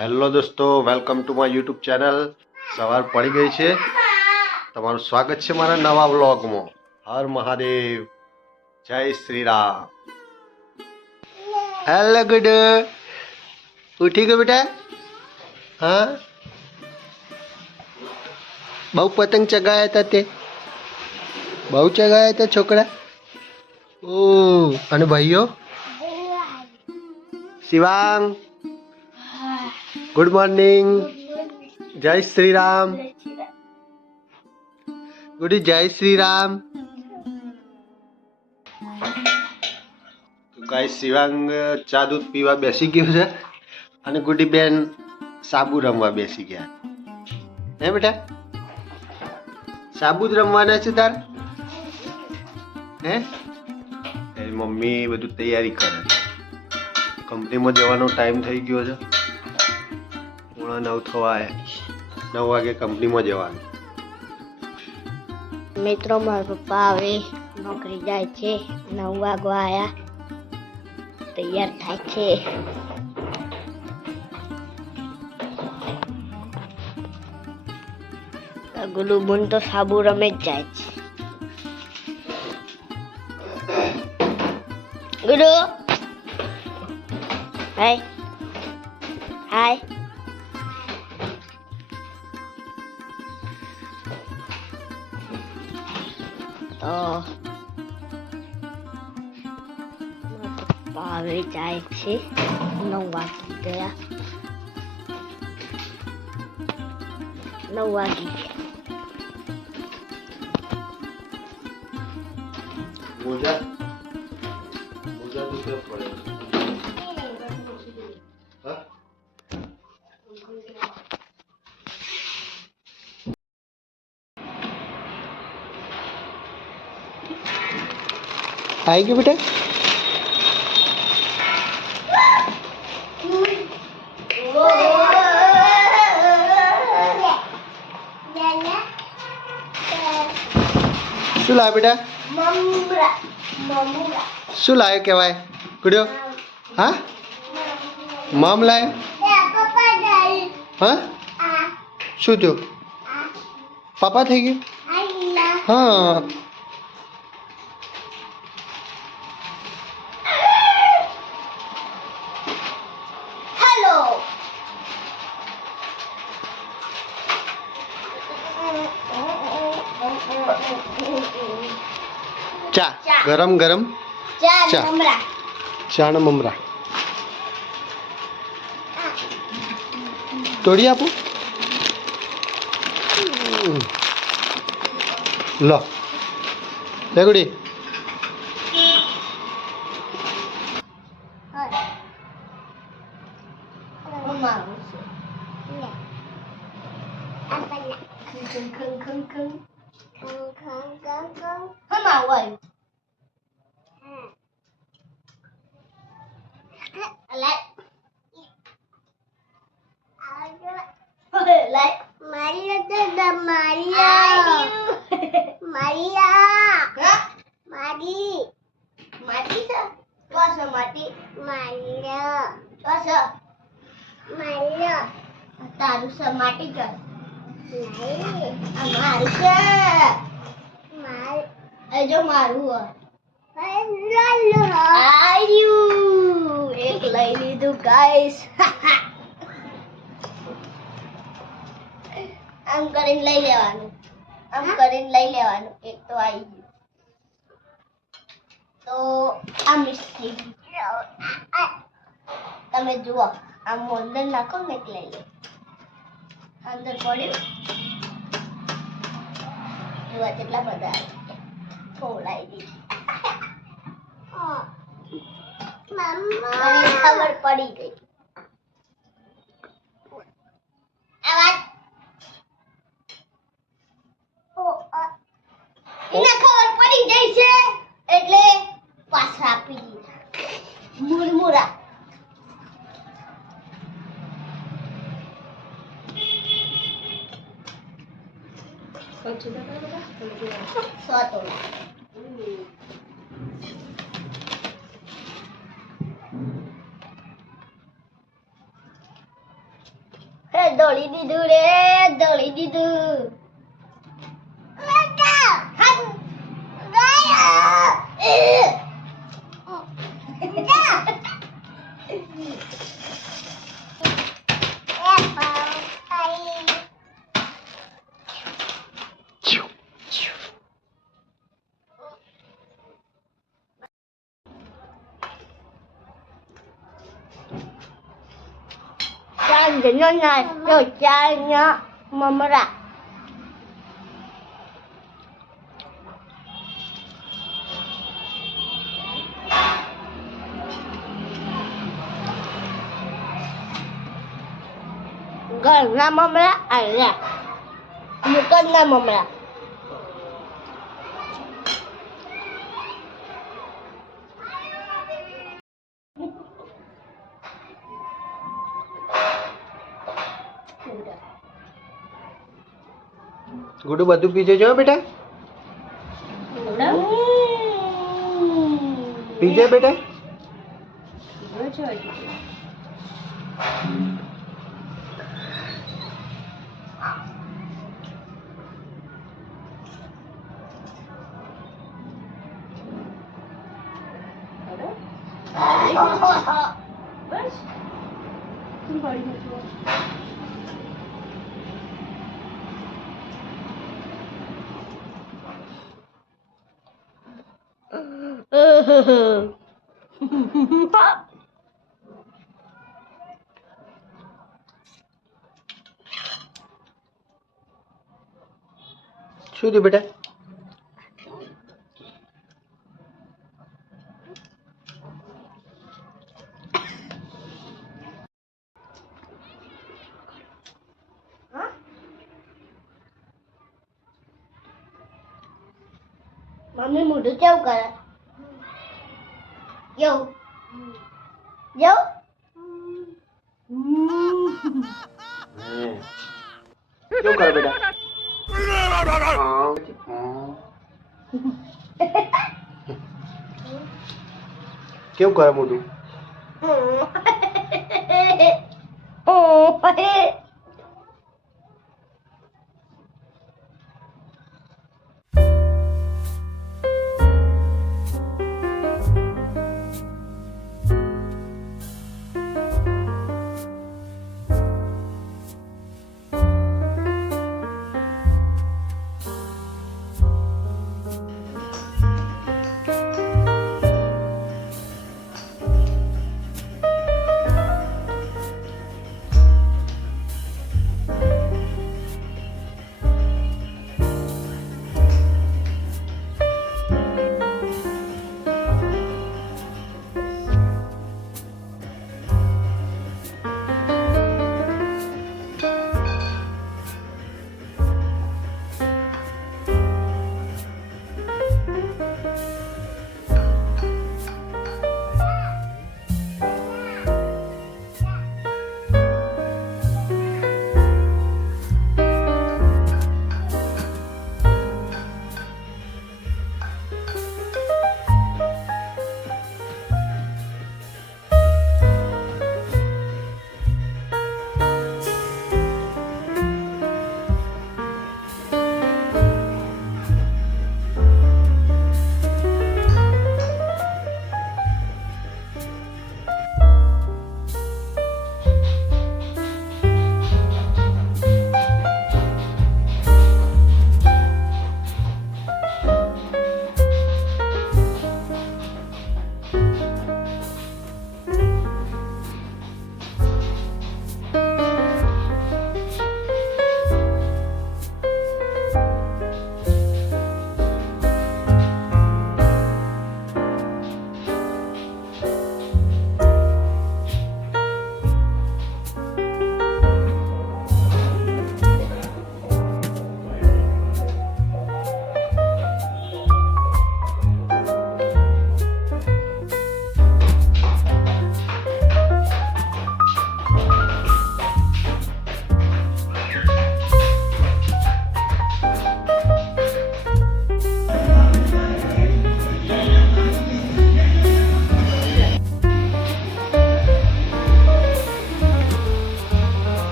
Hello દોસ્તો, welcome to my YouTube channel. સવાર પડી ગઈ છે. તમારું સ્વાગત છે મારા નવા વ્લોગમાં. હર મહાદેવ, જય શ્રી રામ. હેલો ગુડ, ઉઠી ગયો બેટા? હા, બહુ પતંગ ચગાયા હતા તે? બહુ ચગાયા હતા છોકરા? ઓ, અને ભાઈઓ? Shivang, good morning. જય શ્રી રામ. ગુડી, જય શ્રી રામ. ગાઈસ, શિવાંગ ચા દૂધ પીવા બેસી ગયો છે અને ગુડી બેન સાબુ રમવા બેસી ગયા. હે બેટા, સાબુ જ રમવાના છે તાર? હે, એની મમ્મી બધું તૈયારી કરે છે. કંપનીમાં જવાનો ટાઈમ થઈ ગયો છે. 9:30 થવા આવ્યા. 9 વાગે કંપનીમાં જવાનું. મિત્રો, મારા પપ્પા હવે નોકરી જાય છે. 9 વાગવા આવ્યા, તૈયાર થાય છે. ગુલુ બુન તો સાબુ રમે જ જાય છે. ગુલુ, હાય હાય. તો પપ્પા હવે જાય છે. 9 વાગી ગયા. 9 વાગી ગયા. મોજા તો કેમ પડે? હા, આવી ગયું બેટા? શું લાવ્યો બેટા? શું લાવ્યો કહેવાય? ગુડ્યો, હા, મમ લાવ્યો? હા, શું થયું? પાપા થઈ ગયું? હા. ચા ગરમ ગરમ ચા, ચા ને મમરા તોડી આપું? લો લે ગુડી. તારું છે માટી કર. મારું છે. જો મારું આવ્યું. એક લઈ લીધું ગાઈસ. આમ કરીને લઈ લેવાનું, આમ કરીને લઈ લેવાનું. એક તો આવી ગયું. તો આ મિસ્ટી તમે જુઓ, આમ અંદર નાખો ને એક લઈ લે. અંદર પડ્યું. જોવા કેટલા બધા ખવડાવી દીધી. મને ખબર પડી ગઈ. એને ખબર પડી જાય છે એટલે પાછા આપી દીધા મુરમુરા. દોડી દીધું રે, દોડી દીધું. Jangan nato canya mamara. Karena mamara ada, bukan nama mamara. ગુડુ બધું પીજે જો બેટા, પીજે બેટા. બસ શું થયું બેટા? મમ્મી મોઢું કેવું કરે? કેવું? કેવું? કેવું કરે બેટા? કેવું કરે મોઢું?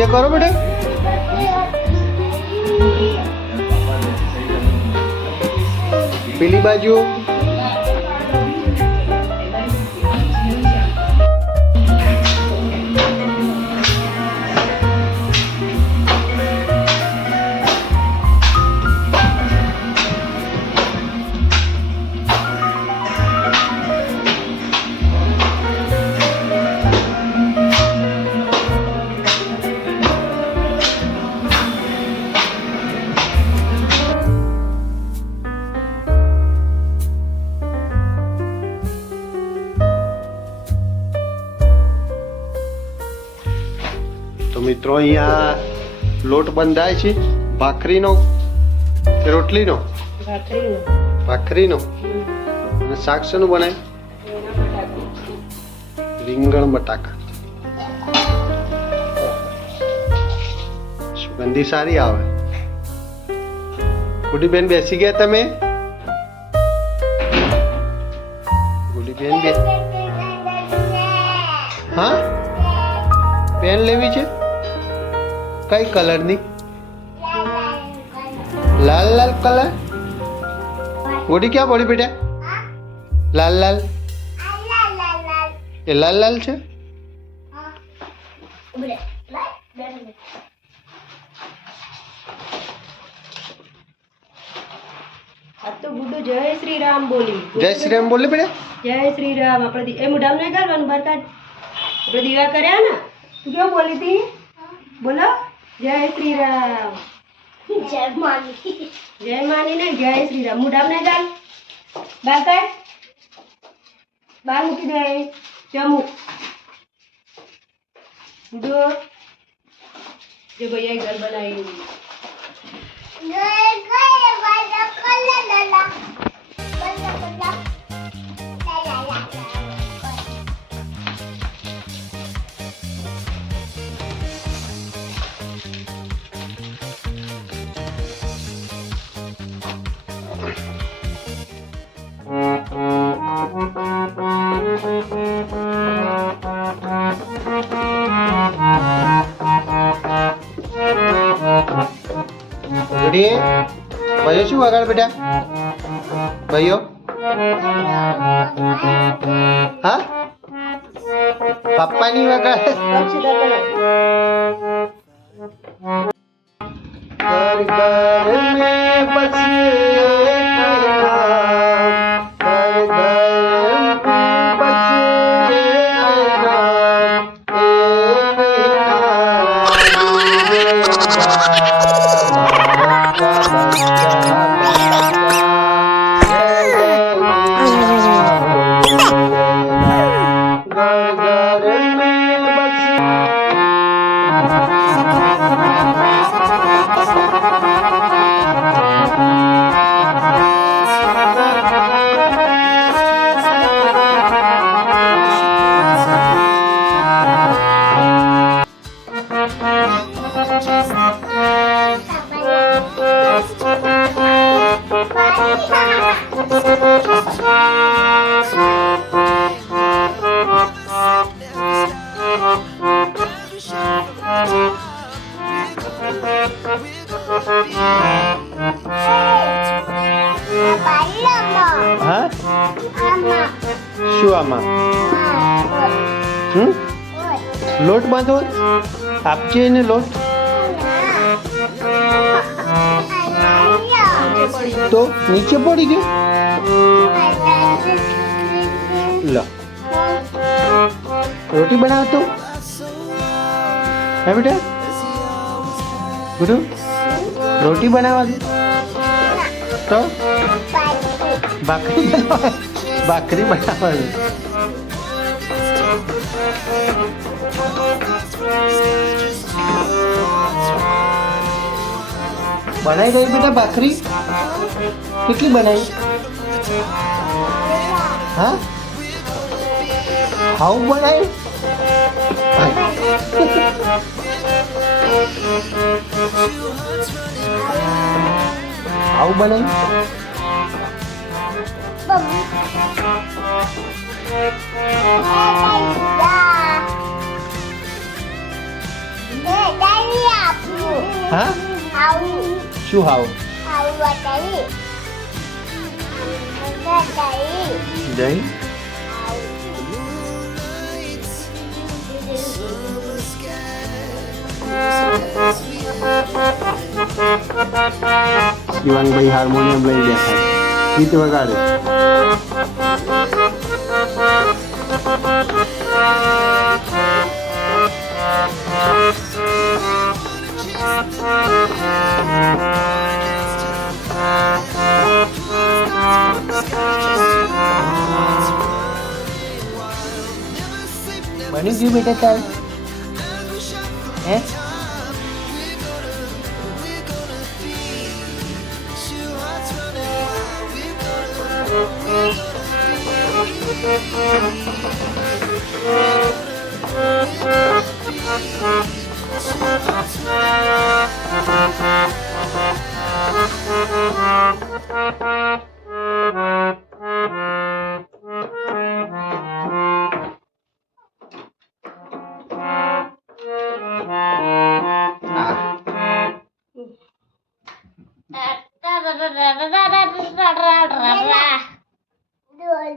નીચે કરો બેટા. પેલી બાજુ તો મિત્રો અહીંયા લોટ બંધાય છે ભાખરીનો કે રોટલીનો? ભાખરીનો. અને શાક શેનું બનાય? રીંગણ બટાકા. સુગંધી સારી આવે. ગુડીબેન બેસી ગયા તમે? ગુડીબેન બે હા પેન લેવી છે? કઈ કલરની? લાલ લાલ કલર. ગોડી ક્યાં પડી બેટા? લાલ લાલ એ લાલ લાલ છે. તો ગુડ્ડુ જય શ્રી રામ બોલી. જય શ્રી રામ બોલે બેટા. જય શ્રી રામ. આપણે એ મુઢામ નહીં કરવાનું બહાર કાઢ. આપણે દીવા કર્યા ને તું કેવું બોલી હતી? બોલો જય શ્રી રામ. જય માની. જય માની ને જય શ્રી રામ. મુઢામ નહીં કાઢ. બહાર કાઢ. બહાર મૂકી દે. જમુક ગુડ્ડુ જે ભૈયાએ ઘર બનાવ્યું. ગુડી ભાઈઓ શું વગાડ બેટા? ભાઈઓ હા પપ્પાની વગાડ. घर घर में बस एक नाम, घर घर में बस एक नाम, હા શું આમાં લોટ બાંધો આપજે એને લોટ તો નીચે પડી ગયો લો રોટી બનાવતો હે બેટા ગુરુ રોટી બનાવવા દે તો ભાખરી બનાવવા ભાખરી બનાવવા દે બનાવી ગઈ બેટા ભાખરી કેટલી બનાવી હા હાઉ બનાવી હાઉ બનાવી હા શું હાવ જય શિવાંગભાઈ હાર્મોનિયમ લઈ બેઠા ગીત વગાડે બની ગયું બેટા તારે હે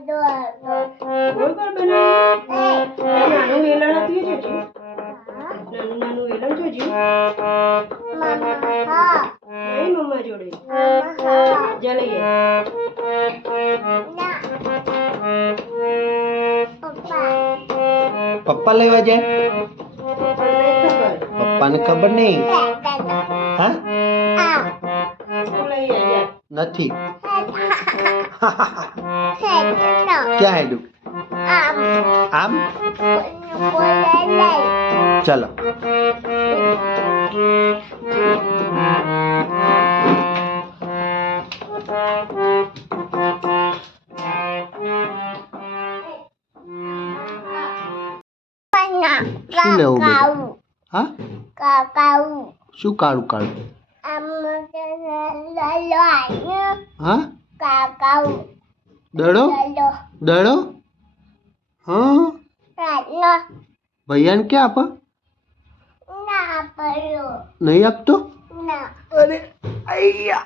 ગોળ ગોળ બનાવી નાનું વેલણ હતું એ જોજો નાનું વેલણ જોજો નહીં મમ્મા જોડે જા લઈ પપ્પા લેવા જાય પપ્પાને ખબર નહીં હા નથી ક્યાં હેડું આમ ચલો શું લેવું બેટા હા શું કાળું કાળું હા દડો દડો હા ભૈયાને ક્યાં આપો નહીં આપતો અરે અయ్యા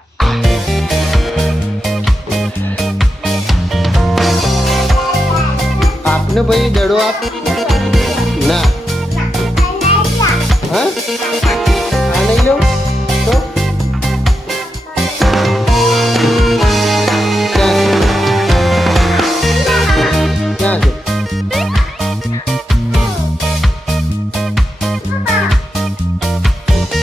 આપને ભાઈ દડો આપ ના હા